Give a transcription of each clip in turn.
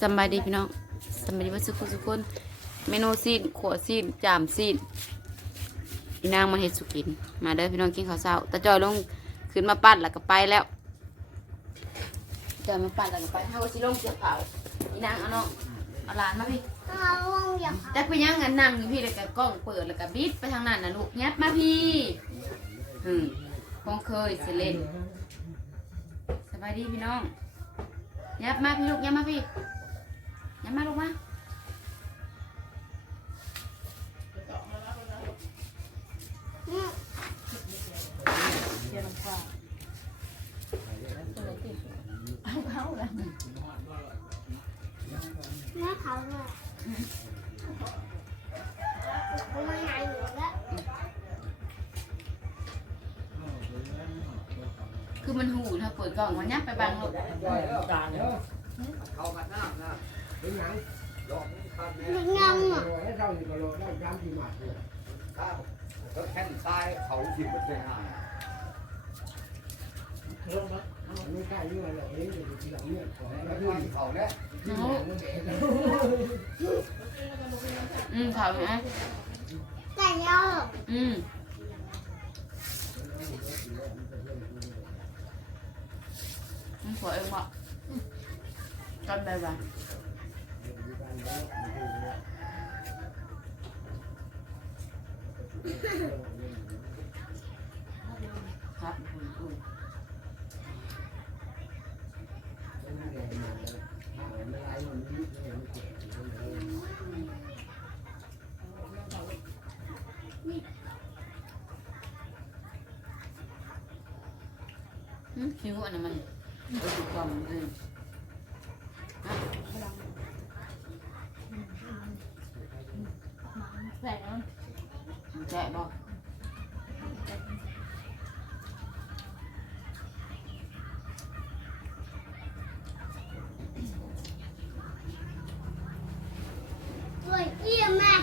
สำบายดีพี่น้องสำบายดีว่าสุขสุขคนเมนูซีนขวซีนจามซีนอีนางมาเห็ดสุกิน มาเด้อพี่น้องกินข้าวเช้าตาจอยลงขึ้นมาปั้นแล้วก็ไปแล้วจอยมาปั้นแล้วก็ไปถ้าว่าสิลงเกี่ยวเผาอีนางเอาน้องเอาหลานมาพี่เอาลงอย่าจักไปยังกันนั่งอยู่พี่แล้วก็กล้องเปิดแล้วก็บิดไปทางนั้นนะลูกยับมาพี่อืมคงเคยสิเล่นสบายดีพี่น้องยับมาพี่ลูกยับมาพี่ ยับมาลูกมาอืมแม่เขาเลยทำไมนายอยู่แล้วคือมันหูถ้าเปิดกล้องมันยับไปบางลูกเขาขัดน้ำนะ เป็นหยังดอกมันขาดแม่ยังยังอะให้เราอยู่กับเราได้ย้ำที่มาเนี่ยครับแล้วแค่นทรายเขาที่มันเป็นหายไม่ใช่เรื่องอะไรเองเดี๋ยวทีหลังเนี่ยขอแล้วที่เขาเนี่ยเอาอืมข่าวนะแต่เยอะอืมมันสวยเองว่ะกันไปบ้าง ครับอืมอืมคิ้วอันนั้นมันเอาถูกกล่องเลย แต่มันแจ๊ะบอกด้วยเยี่ยมแม่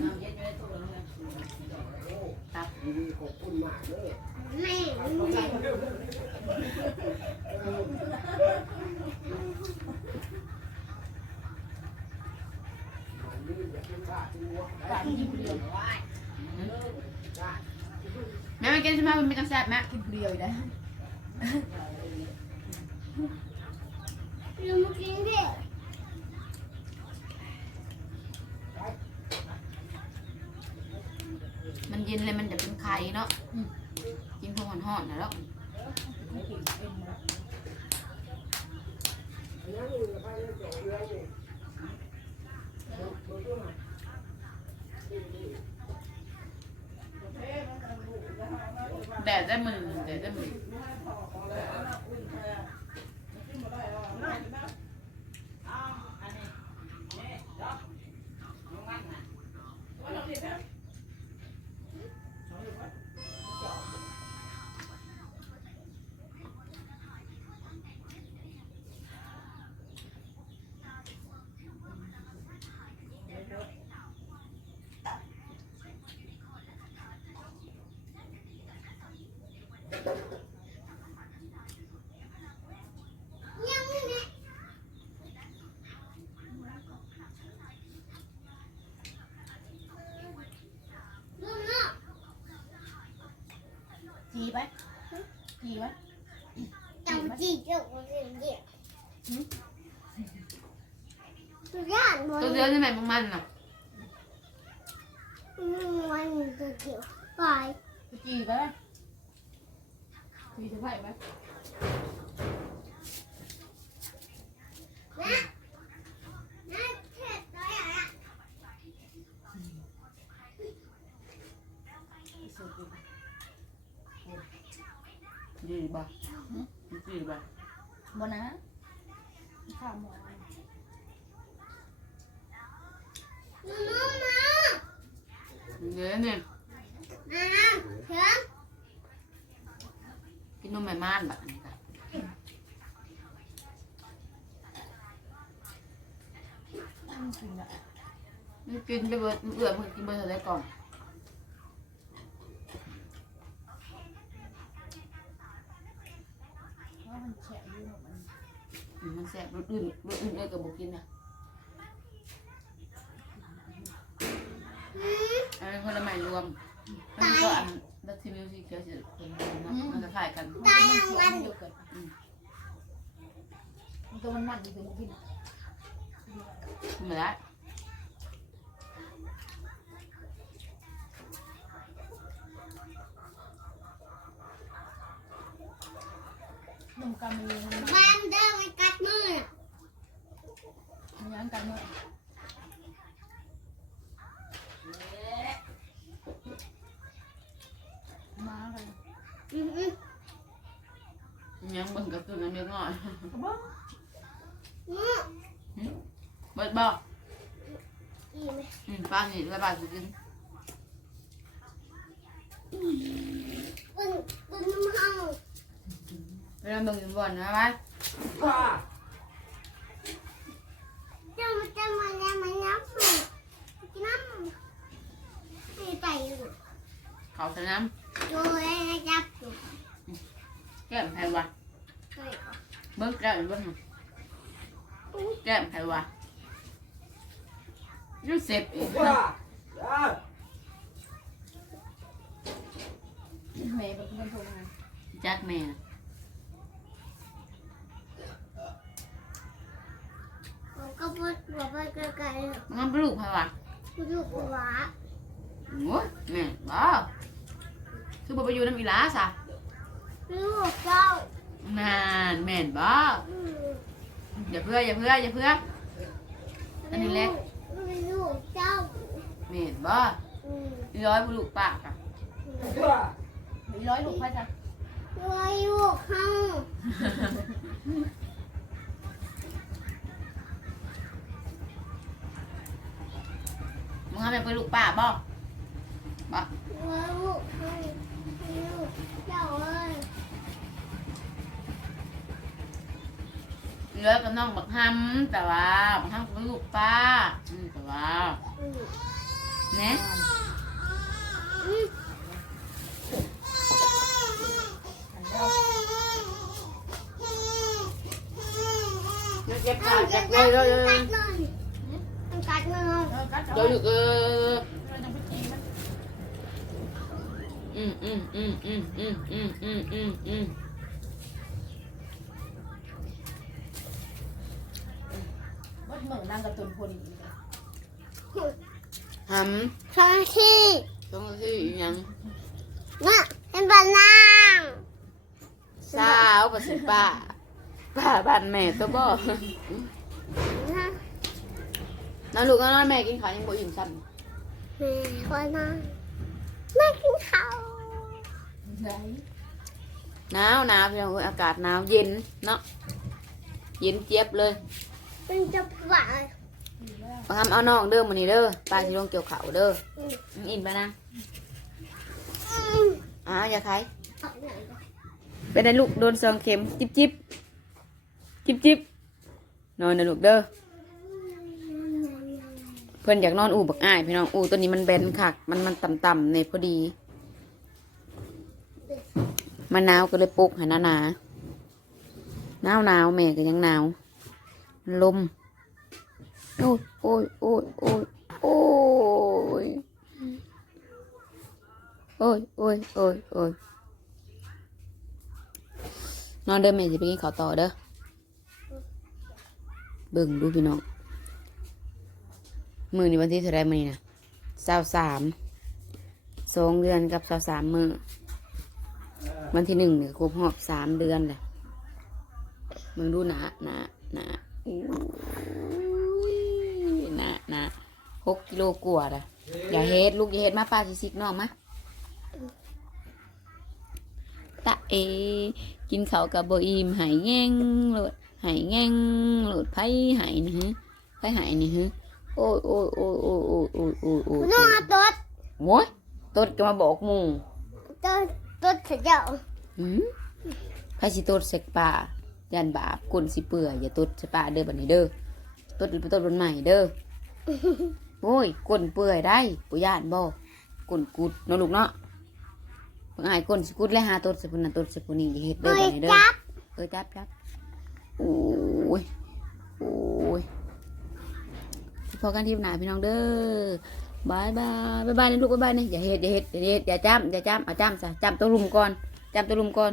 น้ำเย็นอยู่ในตู้แล้วนะตับขอบคุณมากเลย แม่แม่ มันนี่อยากเป็นข้าตัว แม่มากิน ใช่ไหมมันไม่ต้องแซ่บแม่เดียวนะลืมกินดิมันเย็นเลยมันจะเป็นไข่เนาะกินพวกห่อนๆนะแล้ว แดดได้มือแดดได้มือ จีไปจีไปจำจีเจ้าคนเดียวตัวย่านมันตัวเดียวใช่ไหมมันน่ะมันตัวเดียวไปจีไปไห มจีจะไปไหมแม่แม่เผ็ดตัวใหญ่อะดีบ่ดีบ่บนนะข้าวหมูมามาเดี๋ยวนี่มาเถิง กินนมแม่ม่านแบบนี้ค่ะกินอะไม่กินไปเบิดเอื่อมกินเบิดอะไรก่อนมันแฉะอยู่มันอืมมันแซ่บรสอื่นรสอื่นเลยกับบุกินนะอันนี้ผลไม้รวมมันก็อัน ที่มิวสิเขียวสิเป็นนะมันจะคล้ายกันตายอย่างมันเดียวกันมันตัวมันมันดีถึงกินเหมือนละนมกามีนานเดิมมันกัดมือ มันยังกันเมื่อมาเลย อืออือ ยังเบิ่งกับตัวนั้นเล็กน้อยบ้าอือเบิดบ่อีไหมอืมป้านี่ระบาดสิกินปึ้งปึ้งน้ำเฮาเวลาเบิ่งอยู่บ่อนนะไว้ป้าเจ้ามันจะมาแล้วมันน้ำให้กินน้ำให้ไก่อยู่เขาใส่น้โดยนะจับอยู่ำแก้มไผวะเฮ้ย เบิ่งแก้มเบิ่งแก้มไผวะยูเซฟอีกป้าจ้าแม่แบบมันโทรมาจักแม่ผมก็พูดบอกไปไกลๆเลยมันเป็นลูกไผวะพูดอยู่กับหวาโอ้ยแม่บ่คือบ่ไปอยู่น้ำอีลาซะลูกเจ้า แม่นแม่นบ่อืมอย่าเพื่ออย่าเพื่ออย่าเพื่ออันนี้เล็กลูกเจ้าแม่นบ่อืมอีร้อยบ่ลูกปากอะป้ามีร้อยลูกไปจ้ะด้วยลูกเฮามึงทำเป็นลูกป้าบ่บ่ ด้วยลูกเฮาลูกเจ้าเอ้ย เหลือกับน้องบักฮัมแต่ว่าบักฮัมเป็นลูกป้าอืมแต่ว่าอืมเนะอืมเจ็บเอาขาจะเจ็บกัเลดยมืเลอยกัดเลยมันกัดมือเออกัดเดี๋ยวอยู่เออเราจะไปจีมันอืมอืมอืมอืมอืมอืมอืมอืมอืม วัดเหมือนนางกับตุนพลฮัมสองที่ต้องที่อีหยังน่ะเป็นบ้านนางสาวปัสป้าป้าบ้านแม่ตัวบ่นะน้าลูกน้าแม่กินข้าวยังบ่อิ่มซ้ำแม่คนนางแม่กินข้าวไหนหนาวหนาวพี่น้องเอ้ยอากาศหนาวเย็นเนาะเย็นเจี๊ยบเลย เป็นจะหวานบังคับเอาน้องเด้อมื้อนี้เด้อป้าสิลงเกี่ยวข้าวเด้ออืมอืมอิ่มแล้วนะอืมอ้าวอย่าใครเอาหน่อยนะเป็นไงลูกโดนซองเข็มจิบจิบจิบจิบนอนนะลูกเด้อเพื่อนอยากนอนอู่บักอ้ายพี่น้องอู่ตัวนี้มันแบนคักมันมันต่ำๆในพอดีมันหนาวก็เลยปลุกให้หนาหนาหนาวหนาวๆแม่ก็ยังหนาวมัน ลม โอ้ยโอ้ยโอ้ยโอ้ยโอ้ยโอ้ยโอ้ยโอ้ยโอ้ยนอนเดินแม่จะไปกินข้าวต่อเด้อเบิ่งดูพี่น้องมือนี่วันที่เท่าไรมือนี่นะสาวสามสองเดือนกับสาวสามมือวันที่หนึ่งเนี่ยครบหอบสามเดือนเลยมึงดูหนาหนาหนา นาหนาหกกิโลกว่าละอย่าเฮ็ดลูกอย่าเฮ็ดมาป้าสิสิกน้องมาตะเอ กินเขากับโบอิมหายแง่งโหลดหายแง่งโหลดไผ่หายนี่ฮะไผ่หายนี่ฮะโอ้ยโอ้ยโอ้ยโอ้ยโอ้ยโอ้ยโอ้ยโอ้ยน้องตัวโว้ยต้นก็มาบอกมูตัวตัวเสียเจ้าหืมไผ่สิต้นเสกป่า ยันบาปกุนสิเปื่อยอย่าต้นสป่าเด้อบัดนี้เด้อต้นเป็นต้นบนใหม่เด้อโอ้ยก้นเปื่อยได้ปุย่านบ่ก้นกุดเนาะลูกเนาะเพิ่งอายก้นสิกุดแล้วหาต้นสิพุ่นน่ะต้นสิพุ่นนี่อย่าเฮ็ดเด้อไม่บัดนี้เด้อจับเออจับจับโอ้ยโอ้ยพอกันที่หนาพี่น้องเด้อบายบายบายบายนะลูกบายบายนะอย่าเฮ็ดอย่าเฮ็ดอย่าเฮ็ดอย่าจ้ำอย่าจ้ำเอาจ้ำซะจ้ำตัวรุมก่อนจ้ำตัวรุมก่อน